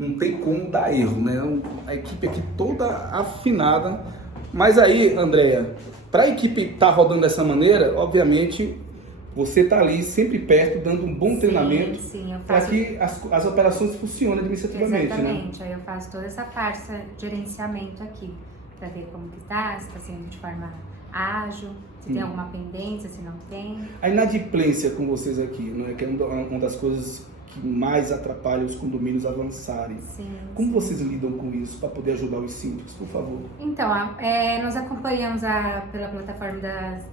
não tem como dar erro, né? A equipe aqui toda afinada. Mas aí, Andréia, para a equipe estar rodando dessa maneira, obviamente, você está ali sempre perto, dando um bom treinamento para que as operações funcionem administrativamente. Exatamente, né? Aí eu faço toda essa parte, esse gerenciamento aqui, para ver como que está, se está sendo de forma ágil, se tem alguma pendência, se não tem. A inadimplência com vocês aqui, não é? Que é uma das coisas que mais atrapalha os condomínios avançarem. Como vocês lidam com isso para poder ajudar os síndicos, por favor? Então, nós acompanhamos pela plataforma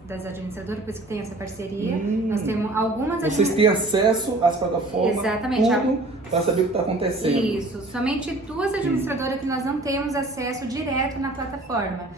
das administradoras, por isso que tem essa parceria. Nós temos algumas... Vocês têm acesso às plataformas, tudo, para saber o que está acontecendo. Isso, somente 2 administradoras que nós não temos acesso direto na plataforma.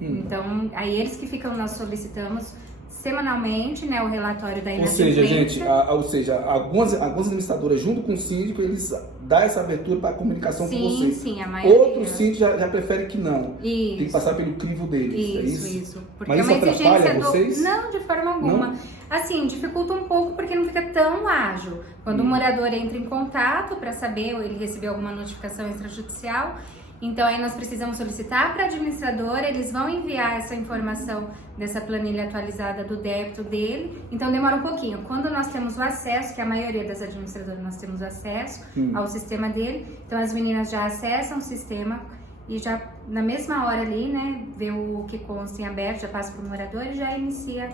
Então, aí eles que ficam, nós solicitamos semanalmente, né, o relatório da inadimplência. Ou seja, algumas administradoras, junto com o síndico, eles dão essa abertura para a comunicação com vocês. Sim, a maioria. Outros síndicos já preferem que não. Isso. Tem que passar pelo crivo deles. Isso. Porque Mas isso atrapalha vocês? Não, de forma alguma. Não? Assim, dificulta um pouco porque não fica tão ágil. Quando o morador entra em contato para saber ou ele recebeu alguma notificação extrajudicial, então aí nós precisamos solicitar para a administradora, eles vão enviar essa informação dessa planilha atualizada do débito dele, então demora um pouquinho. Quando nós temos o acesso, que a maioria das administradoras nós temos acesso ao sistema dele, então as meninas já acessam o sistema e já na mesma hora ali, né, vê o que consta em aberto, já passa para o morador e já inicia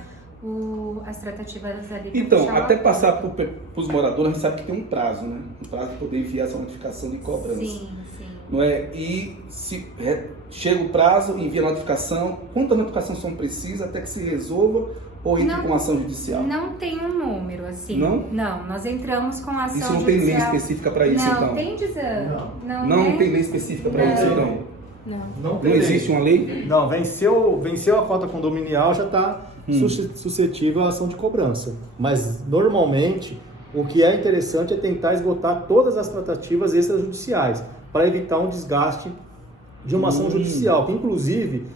as tratativas ali. Então, até passar para os moradores, a gente sabe que tem um prazo, né? Um prazo para poder enviar essa notificação de cobrança. Sim. Não é? E se chega o prazo, envia a notificação, quantas notificações são precisas até que se resolva ou entre com ação judicial? Não tem um número, assim. Não? Não, nós entramos com ação judicial. Isso não tem lei específica para isso, então? Não, tem dizendo. Não tem lei específica para isso, então? Não existe uma lei? Não, venceu a cota condominial, já está suscetível à ação de cobrança. Mas, normalmente, o que é interessante é tentar esgotar todas as tratativas extrajudiciais, para evitar um desgaste de uma ação judicial. Que, inclusive,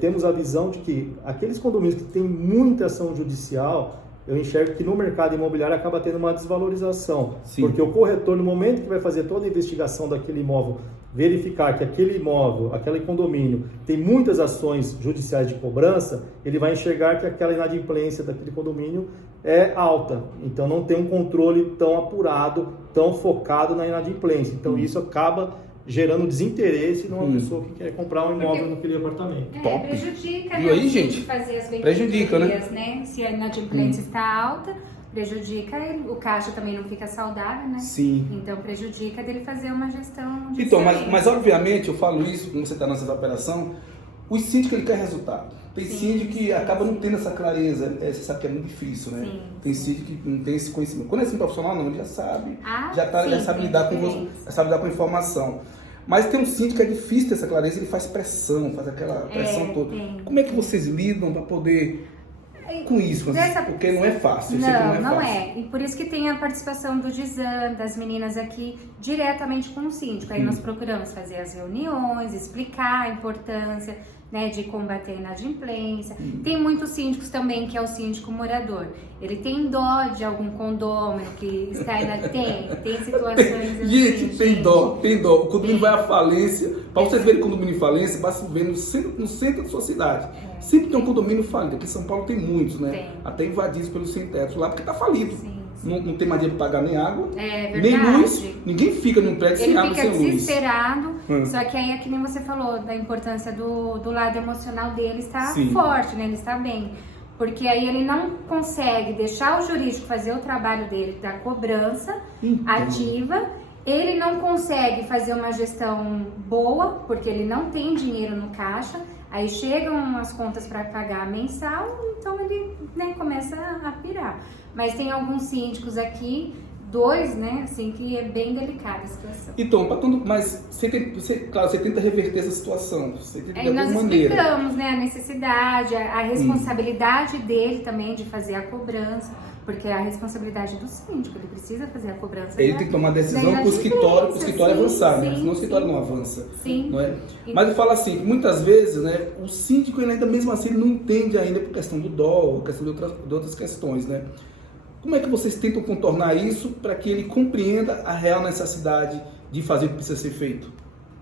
temos a visão de que aqueles condomínios que têm muita ação judicial, eu enxergo que no mercado imobiliário acaba tendo uma desvalorização. Sim. Porque o corretor, no momento que vai fazer toda a investigação daquele imóvel, verificar que aquele imóvel, aquele condomínio, tem muitas ações judiciais de cobrança, ele vai enxergar que aquela inadimplência daquele condomínio é alta. Então, não tem um controle tão apurado, tão focado na inadimplência. Então, isso acaba gerando desinteresse numa pessoa que quer comprar um imóvel naquele apartamento. Prejudica, Viu aí, gente? Fazer as Prejudica, né? Se a inadimplência está alta, prejudica ele, o caixa também não fica saudável, né? Sim. Então prejudica dele fazer uma gestão de Então, mas obviamente eu falo isso, quando você está nessa operação, o síndico ele quer resultado. Tem síndico que acaba não tendo essa clareza, você sabe que é muito difícil, né? Tem síndico que não tem esse conhecimento. Quando é assim profissional, não, ele já sabe, já sabe lidar com você, já sabe lidar com a informação. Mas tem um síndico que é difícil ter essa clareza, ele faz pressão, faz aquela pressão toda. Como é que vocês lidam para poder com isso? Porque não é fácil. Não é. E por isso que tem a participação do DISAM, das meninas aqui, diretamente com o síndico. Aí nós procuramos fazer as reuniões, explicar a importância, né, de combater a inadimplência. Tem muitos síndicos também, que é o síndico morador. Ele tem dó de algum condômino que está tem situações assim. Gente, tem dó. O condomínio vai à falência. Para vocês verem o condomínio em falência, basta ver no centro da sua cidade. Sempre tem um condomínio falido. Aqui em São Paulo tem muitos, né? Até invadidos pelos sem-teto lá, porque está falido. Não tem mais dinheiro para pagar nem água, nem luz. Ninguém fica num prédio sem água, sem luz. Ele fica desesperado, só que aí é que nem você falou, da importância do lado emocional dele estar forte, né? Ele está bem. Porque aí ele não consegue deixar o jurídico fazer o trabalho dele da cobrança ativa. Ele não consegue fazer uma gestão boa, porque ele não tem dinheiro no caixa. Aí chegam as contas para pagar mensal, então ele, né, começa a pirar. Mas tem alguns síndicos aqui, 2, né, assim, que é bem delicada a situação. Então, mas você tenta reverter essa situação, você tenta de alguma maneira. Nós explicamos, né, a necessidade, a responsabilidade dele também de fazer a cobrança, porque é a responsabilidade do síndico, ele precisa fazer a cobrança. Ele tem que tomar decisão para o escritório avançar, né? Senão o escritório não avança. Não é? Mas eu falo assim, que muitas vezes, né, o síndico ele ainda mesmo assim ele não entende ainda por questão do dó, questão de outras questões, né? Como é que vocês tentam contornar isso para que ele compreenda a real necessidade de fazer o que precisa ser feito?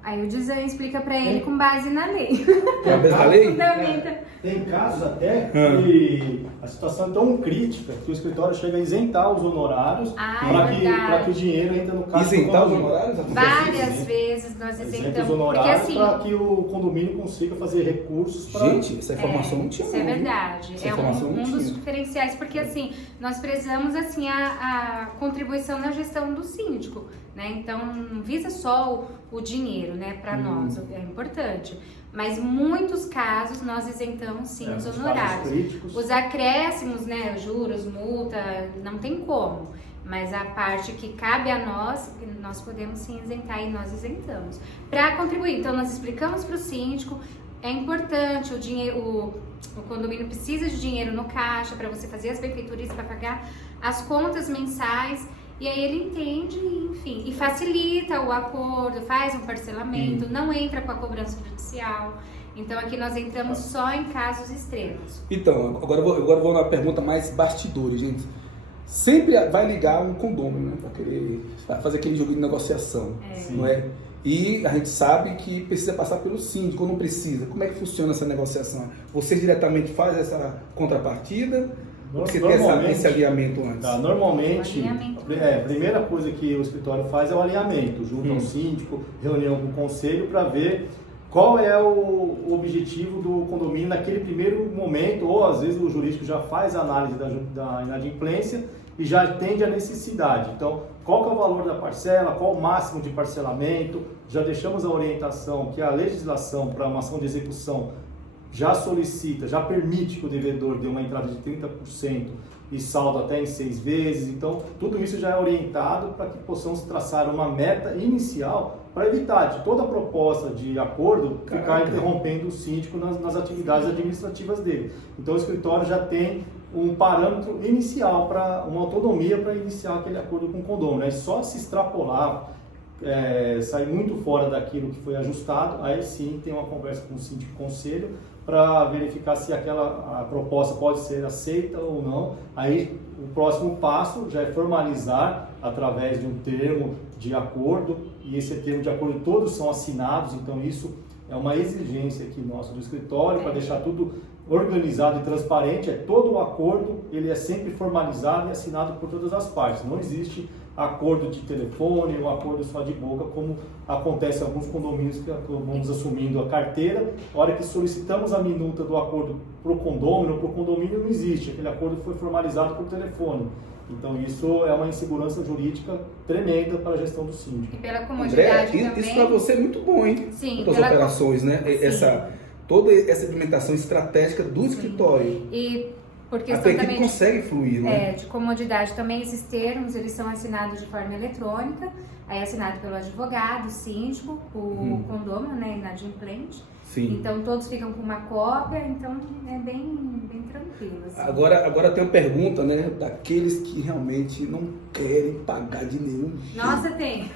Aí o Dizan explica para ele com base na lei. Com base na lei? Fundamenta. Tem casos até que a situação é tão crítica que o escritório chega a isentar os honorários para que o dinheiro entre no caixa. Isentar os honorários? Várias vezes nós isentamos. Os honorários porque, assim, para que o condomínio consiga fazer recursos para... Gente, essa informação não tinha. Isso é verdade. Essa É informação não um dos tinha. diferenciais, porque assim, nós prezamos assim, a contribuição na gestão do síndico, né? Então, não visa só o dinheiro, né, para nós, é importante. Mas muitos casos nós isentamos sim os honorários. Os acréscimos, né, juros, multa, não tem como. Mas a parte que cabe a nós podemos sim isentar e nós isentamos. Para contribuir, então nós explicamos para o síndico, é importante, o condomínio precisa de dinheiro no caixa para você fazer as benfeitorias, para pagar as contas mensais. E aí ele entende, enfim, e facilita o acordo, faz um parcelamento, não entra com a cobrança judicial. Então aqui nós entramos só em casos extremos. Então, agora eu vou na pergunta mais bastidores, gente. Sempre vai ligar um condômino, né? Para querer fazer aquele jogo de negociação, não é? E a gente sabe que precisa passar pelo síndico, ou não precisa. Como é que funciona essa negociação? Você diretamente faz essa contrapartida? Você tem esse alinhamento antes? Tá, normalmente, a primeira coisa que o escritório faz é o alinhamento, junto ao síndico, reunião com o conselho, para ver qual é o objetivo do condomínio naquele primeiro momento, ou às vezes o jurídico já faz a análise da inadimplência e já entende a necessidade. Então, qual que é o valor da parcela, qual o máximo de parcelamento, já deixamos a orientação que a legislação para uma ação de execução já solicita, já permite que o devedor dê uma entrada de 30% e saldo até em 6 vezes. Então, tudo isso já é orientado para que possamos traçar uma meta inicial para evitar de toda a proposta de acordo ficar interrompendo o síndico nas atividades administrativas dele. Então, o escritório já tem um parâmetro inicial, para uma autonomia para iniciar aquele acordo com o condomínio. É só se extrapolar, sair muito fora daquilo que foi ajustado, aí sim tem uma conversa com o síndico e conselho para verificar se a proposta pode ser aceita ou não. Aí o próximo passo já é formalizar através de um termo de acordo, e esse termo de acordo todos são assinados, então isso é uma exigência aqui nossa do escritório para deixar tudo organizado e transparente. Todo o acordo ele é sempre formalizado e assinado por todas as partes. Não existe acordo de telefone, um acordo só de boca, como acontece em alguns condomínios que vamos assumindo a carteira. A hora que solicitamos a minuta do acordo para o condomínio não existe. Aquele acordo foi formalizado por telefone. Então isso é uma insegurança jurídica tremenda para a gestão do síndico. E pela comodidade também. Isso para você é muito bom, hein? Sim. As operações, né? Toda essa implementação estratégica do escritório. E por questão até também que consegue fluir, né? De comodidade também, esses termos, eles são assinados de forma eletrônica, aí é assinado pelo advogado, síndico, o condômino, né, inadimplente. Sim. Então todos ficam com uma cópia, então é bem tranquilo. Assim. Agora tem uma pergunta, né, daqueles que realmente não querem pagar de nenhum jeito. Nossa, tem.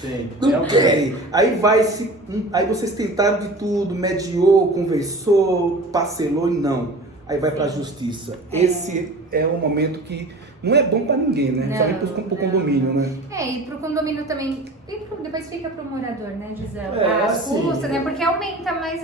Tem. Não querem. Aí vocês tentaram de tudo, mediou, conversou, parcelou e não. Aí vai para a justiça. Esse é um momento que não é bom para ninguém, né? Somente para o condomínio, né? E para o condomínio também. E depois fica para o morador, né, Gisele? As assim, custas, né? Porque aumenta mais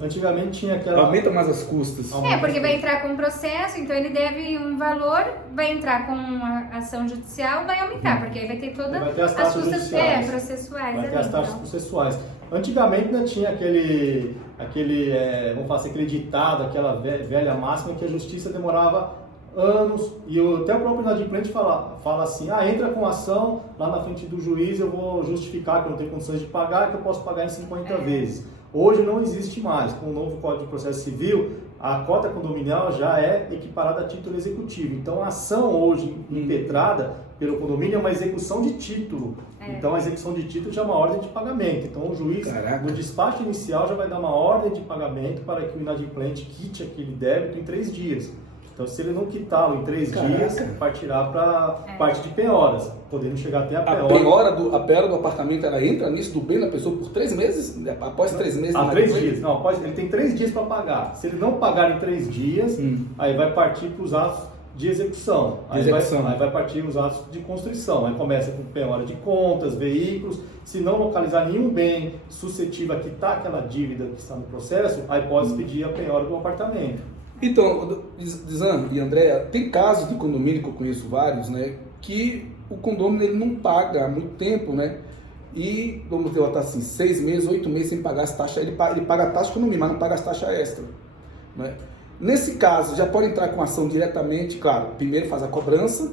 antigamente tinha aquela... Aumenta mais as custas. Porque vai entrar com um processo, então ele deve um valor, vai entrar com uma ação judicial, vai aumentar, porque aí vai ter todas as custas processuais. Vai ter as taxas processuais. Antigamente ainda tinha aquele vamos falar assim, aquele ditado, aquela velha máxima que a justiça demorava anos, e até o próprio inadimplente fala assim, entra com ação lá na frente do juiz, eu vou justificar que eu não tenho condições de pagar, que eu posso pagar em 50 vezes. Hoje não existe mais. Com o novo Código de Processo Civil, a cota condominial já é equiparada a título executivo. Então a ação hoje impetrada pelo condomínio é uma execução de título. Então a execução de título já é uma ordem de pagamento. Então o juiz, no despacho inicial, já vai dar uma ordem de pagamento para que o inadimplente quite aquele débito em 3 dias. Então, se ele não quitá-lo em 3 dias, partirá para parte de penhoras, podendo chegar até a penhora. A penhora do apartamento, ela entra nisso do bem da pessoa por 3 meses? Após 3 meses? 3 dias. Não, ele tem 3 dias para pagar. Se ele não pagar em 3 dias, aí vai partir para os atos de execução. Aí vai partir os atos de construção. Aí começa com penhora de contas, veículos. Se não localizar nenhum bem suscetível a quitar aquela dívida que está no processo, aí pode pedir a penhora do apartamento. Então, Dizan e Andréa, tem casos de condomínio que eu conheço vários, né, que o condomínio ele não paga há muito tempo, né, e vamos ter assim, 6 meses, 8 meses sem pagar as taxas, ele paga a taxa de condomínio, mas não paga as taxas extras, né. Nesse caso, já pode entrar com ação diretamente, claro, primeiro faz a cobrança,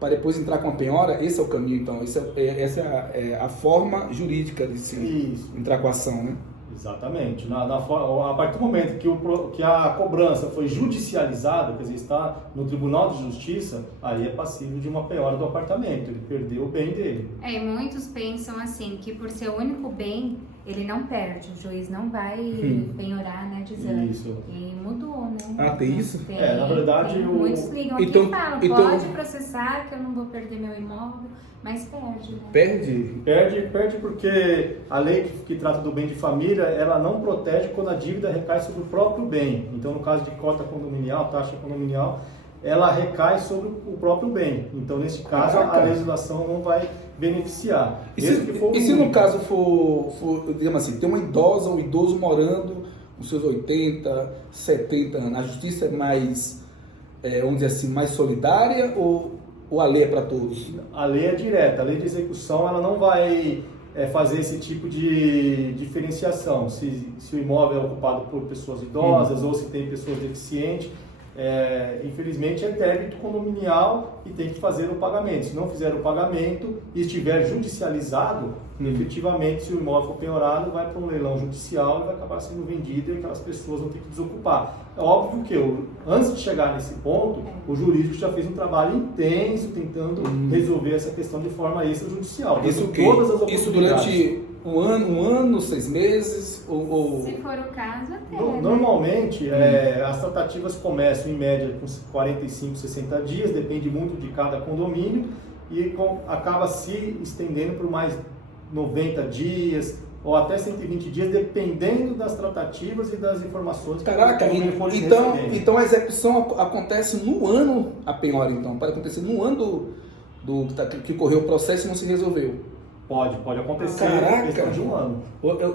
para depois entrar com a penhora, esse é o caminho, então, essa é a forma jurídica de se entrar com a ação, né? Exatamente. A partir do momento que a cobrança foi judicializada, quer dizer, está no Tribunal de Justiça, aí é passível de uma penhora do apartamento, ele perdeu o bem dele. E muitos pensam assim, que por ser o único bem, ele não perde, o juiz não vai penhorar, né, dizendo. Isso. E mudou, né? Tem isso? Na verdade... Muitos ligam aqui e falam, pode processar que eu não vou perder meu imóvel, mas perde, né? Perde porque a lei que trata do bem de família, ela não protege quando a dívida recai sobre o próprio bem. Então, no caso de cota condominial, taxa condominial, ela recai sobre o próprio bem. Então, nesse caso, a legislação não vai beneficiar. E se no caso for, digamos assim, tem uma idosa ou um idoso morando com seus 80, 70 anos, a justiça é mais, vamos dizer assim, mais solidária ou a lei é para todos? A lei é direta, a lei de execução ela não vai fazer esse tipo de diferenciação, se o imóvel é ocupado por pessoas idosas ou se tem pessoas deficientes. Infelizmente é débito condominial e tem que fazer o pagamento. Se não fizer o pagamento e estiver judicializado, efetivamente, se o imóvel for penhorado, vai para um leilão judicial e vai acabar sendo vendido e aquelas pessoas vão ter que desocupar. É óbvio que antes de chegar nesse ponto, o jurídico já fez um trabalho intenso tentando resolver essa questão de forma extrajudicial. Isso durante um ano, 6 meses? Se for o caso, até. Normalmente, as tratativas começam em média com 45, 60 dias, depende muito de cada condomínio, e acaba se estendendo por mais 90 dias ou até 120 dias, dependendo das tratativas e das informações que Caraca, então a execução acontece no ano, a penhora, então, pode acontecer no ano que correu o processo e não se resolveu. Pode acontecer em questão de um ano.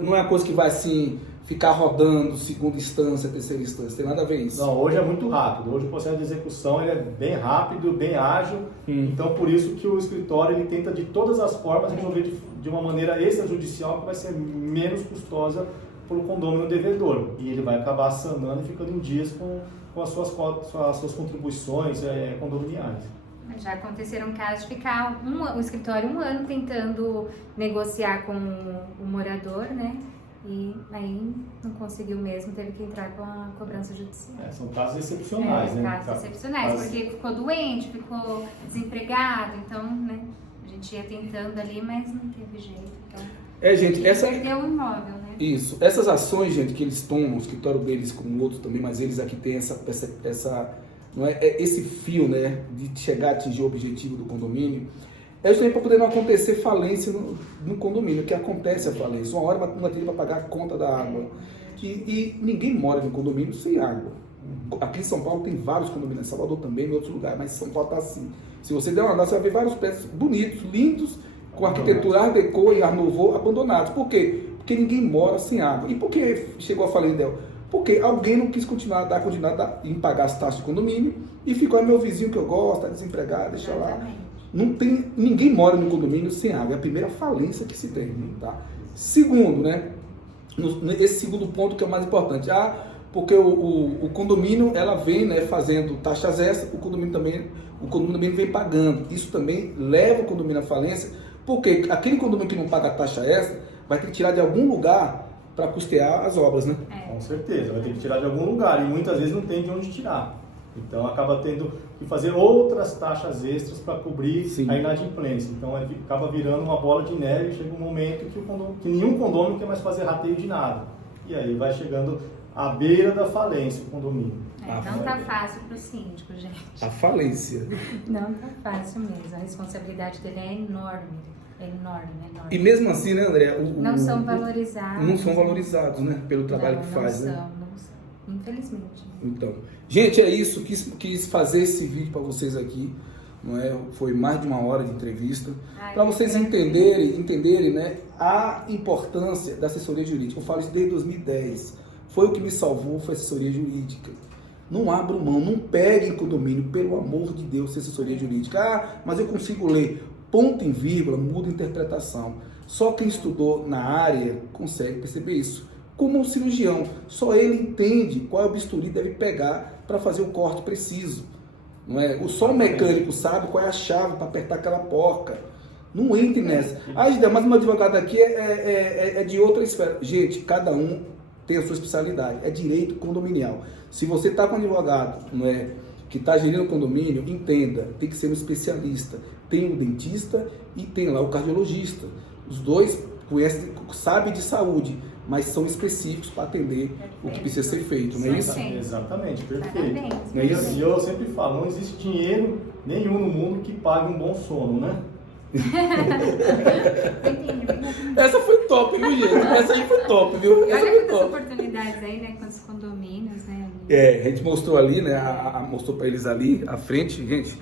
Não é uma coisa que vai assim ficar rodando segunda instância, terceira instância, tem nada a ver isso? Não, hoje é muito rápido. Hoje o processo de execução ele é bem rápido, bem ágil. Então por isso que o escritório ele tenta de todas as formas resolver de uma maneira extrajudicial que vai ser menos custosa para o condômino devedor. E ele vai acabar sanando e ficando em dias com as suas contribuições condominiais. Já aconteceram casos de ficar o escritório um ano tentando negociar com o morador, né? E aí não conseguiu mesmo, teve que entrar com a cobrança judicial. São casos excepcionais, né? Casos excepcionais, porque ficou doente, ficou desempregado, então, né? A gente ia tentando ali, mas não teve jeito. Então, gente, perdeu o imóvel, né? Isso. Essas ações, gente, que eles tomam, o escritório deles como outros também, mas eles aqui têm não é esse fio, né, de chegar a atingir o objetivo do condomínio, é justamente para poder não acontecer falência no condomínio, que acontece a falência. Uma hora uma tem para pagar a conta da água. E ninguém mora em condomínio sem água. Aqui em São Paulo tem vários condomínios, em Salvador também, em outros lugares, mas São Paulo está assim. Se você der uma andada, você vai ver vários prédios bonitos, lindos, com arquitetura Art Deco e Art Nouveau abandonados. Por quê? Porque ninguém mora sem água. E por que chegou a falência dela? Porque alguém não quis dar continuidade em pagar as taxas de condomínio e ficou, meu vizinho que eu gosto, está desempregado, deixa lá. Ninguém mora no condomínio sem água, é a primeira falência que se tem, tá? Segundo, né? Esse segundo ponto que é o mais importante, porque o condomínio, ela vem, né, fazendo taxas extras, o condomínio também vem pagando, isso também leva o condomínio à falência, porque aquele condomínio que não paga a taxa extra, vai ter que tirar de algum lugar para custear as obras, né? Com certeza, vai ter que tirar de algum lugar e muitas vezes não tem de onde tirar. Então acaba tendo que fazer outras taxas extras para cobrir a inadimplência. Então acaba virando uma bola de neve e chega um momento que nenhum condomínio quer mais fazer rateio de nada. E aí vai chegando à beira da falência o condomínio. Não tá fácil para o síndico, gente. A falência. Não tá fácil mesmo. A responsabilidade dele é enorme. É enorme. E mesmo assim, né, André? Não são valorizados. Não são valorizados, né? Pelo trabalho que faz, né? Não são. infelizmente. Então, gente, é isso. Quis fazer esse vídeo para vocês aqui. Não é? Foi mais de 1 hora de entrevista. Para vocês entenderem, né, a importância da assessoria jurídica. Eu falo isso desde 2010. Foi o que me salvou, foi a assessoria jurídica. Não abra mão, não pegue em condomínio, pelo amor de Deus, assessoria jurídica. Ah, mas eu consigo ler. Ponto em vírgula, muda a interpretação. Só quem estudou na área consegue perceber isso. Como um cirurgião, só ele entende qual é o bisturi que deve pegar para fazer o corte preciso. Não é? Só o mecânico sabe qual é a chave para apertar aquela porca. Não entre nessa. Ah, Gidel, mas meu advogado aqui é de outra esfera. Gente, cada um tem a sua especialidade. É direito condominial. Se você está com um advogado, não é, que está gerindo o condomínio, entenda, tem que ser um especialista. Tem o dentista e tem lá o cardiologista. Os dois conhecem, sabem de saúde, mas são específicos para atender o que precisa ser feito, não é isso? Exatamente, perfeito. Parabéns. Não é isso? E eu sempre falo, não existe dinheiro nenhum no mundo que pague um bom sono, né? Essa foi top, viu, gente? Essa aí foi top, viu? E Essa olha foi quantas top. oportunidades aí, né, com os condomínios, né? É, a gente mostrou ali, né? Mostrou para eles ali, à frente, gente.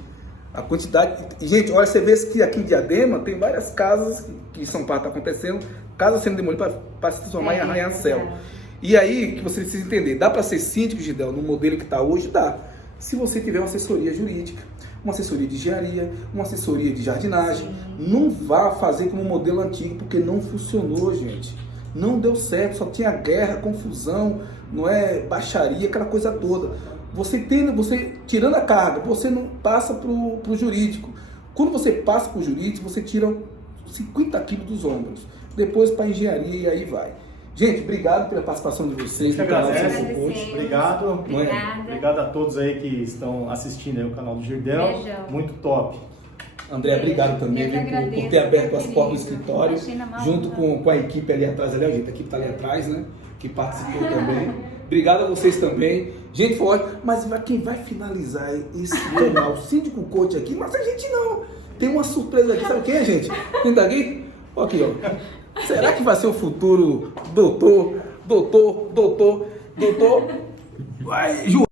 A quantidade. Gente, olha, você vê que aqui em Diadema tem várias casas que São Paulo está acontecendo, casas sendo demolidas para se transformar em arranha-céu. E aí, que você precisa entender, dá para ser síndico, Gidel, no modelo que está hoje? Dá. Se você tiver uma assessoria jurídica, uma assessoria de engenharia, uma assessoria de jardinagem, não vá fazer como o modelo antigo, porque não funcionou, gente. Não deu certo, só tinha guerra, confusão, não é, baixaria, aquela coisa toda. Você tirando a carga, você não passa para o jurídico. Quando você passa para o jurídico, você tira 50 quilos dos ombros. Depois para a engenharia e aí vai. Gente, obrigado pela participação de vocês no canal do Centro Coach. Obrigado. Obrigada. Obrigado a todos aí que estão assistindo aí o canal do Girdel. Beijão. Muito top. André, obrigado também por ter aberto as portas do escritório, junto com a equipe ali atrás, ali, a equipe está ali atrás, né? Que participou também. Obrigado a vocês também. Gente, foi ótimo. Mas quem vai finalizar esse canal, o Síndico Coach aqui, mas a gente não. Tem uma surpresa aqui, sabe quem é, gente? Quem tá aqui? Ó, aqui, ó. Será que vai ser o futuro doutor? Vai, Ju.